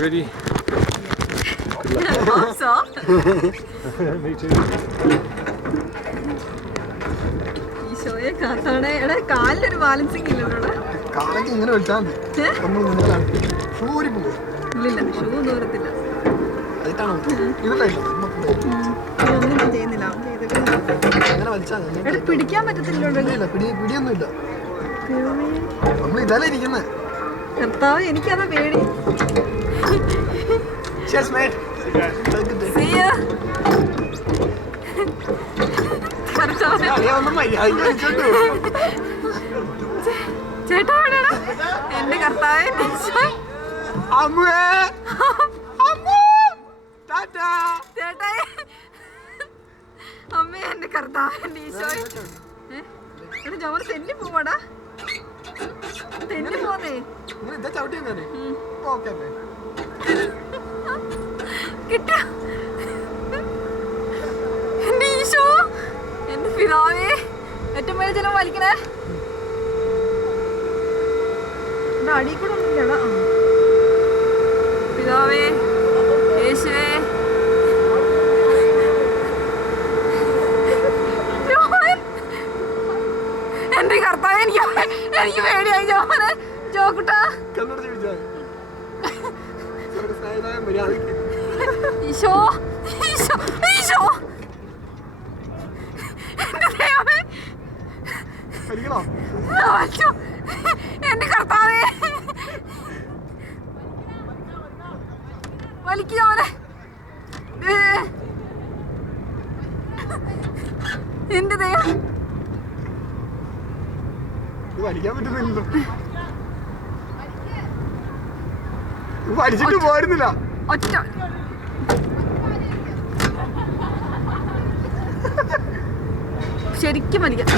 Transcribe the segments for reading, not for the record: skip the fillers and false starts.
ready? I hope so. Me too. ഈശോയെ കാത്താടെ എടാ കാലിലൊരു balancing ഇല്ലല്ലോടാ. കാലൊക്കെ ഇങ്ങനെ വെച്ചാൽ ഇല്ലില്ല ഷൂ ഒന്നും വരത്തില്ല. ഒന്നും ചെയ്യുന്നില്ല എടാ പിടിക്കാൻ പറ്റത്തില്ലല്ലോ. പിടിയൊന്നുമില്ല. നമ്മൾ ഇതല്ലേ ഇരിക്കുന്നത്. കർത്താവ് എനിക്കതാ പേടി. ചേട്ടാ എന്റെ കർത്താവേ ചേട്ടായി അമ്മേ എന്റെ കർത്താവ് എന്റെ ഈശോയെ. എടാ ജോമർ തെന്നി പോവാടാ. തെന്നി പോന്നേ കിട്ട എന്റെ ഈശോ എന്റെ പിതാവേ ഏറ്റവും മേലെ ചിലവ് വലിക്കണേ. എന്റെ അടി കൂടെ ഒന്നുമില്ലടാ. പിതാവേ യേശുവേ എന്റെ കർത്താവേ എനിക്ക് പേടിയായി ജോമനെ. ജോക്കുട്ടാ ഈശോ ഈശോ ഈശോ എന്റെ കർത്താവേ വലിക്കോനെ. എന്റെ ദൈവം വലിക്കാൻ പറ്റുന്നില്ലല്ലോ. വലിച്ചിട്ട് പോരുന്നില്ല. ഒറ്റ ശരിക്കും വലിക്കാം.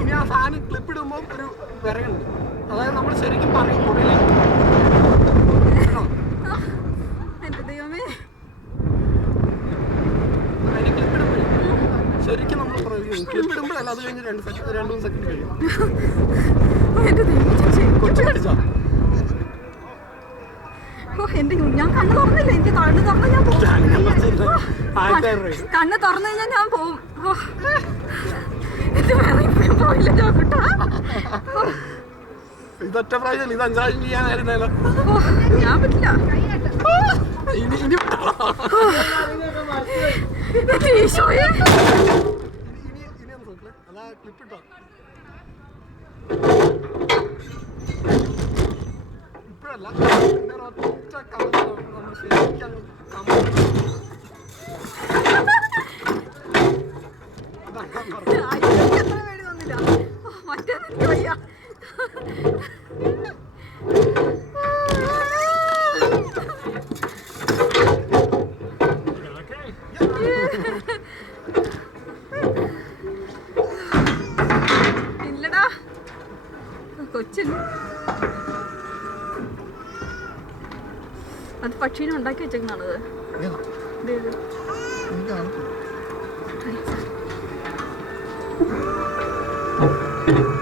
ഇനി ആ സാധനം ക്ലിപ്പിടുമ്പോൾ ഒരു വിറകുണ്ട്. അതായത് നമ്മൾ ശരിക്കും പറയും എന്റെ ദൈവമേ അതിന് ക്ലിപ്പിടുമ്പോൾ ശരിക്കും നമ്മൾ പറയും. ക്ലിപ്പിടുമ്പോഴല്ല, അത് കഴിഞ്ഞ് 2-3 സെക്കൻഡ് കഴിയും. എന്റെ ദൈവം കൊച്ചു കടിച്ചോ? ഞാൻ കണ്ണ് തുറന്നില്ല. എനിക്ക് കണ്ണ് തുറന്ന ഞാൻ പോകും. കണ്ണ് തുറന്നു കഴിഞ്ഞാൽ ഞാൻ പോവും. പോയില്ല ചോക്കുട്ടാ. ഇതൊറ്റ പ്രാവശ്യം ഇത് 5 പ്രാവശ്യം ചെയ്യാനായിരുന്നല്ലോ. ഞാൻ പറ്റില്ല. ഈശോയെ അതാ ക്ലിപ്പിട്ടോ. ഇപ്പോഴല്ല അത്ര പേടി തോന്നില്ല. മറ്റേതെനിക്ക് വയ്യ. ഇല്ലടാ കൊച്ചിൻ അത് പക്ഷീനെ ഉണ്ടാക്കി വെച്ചേക്കുന്നതാണത്. എനിക്ക്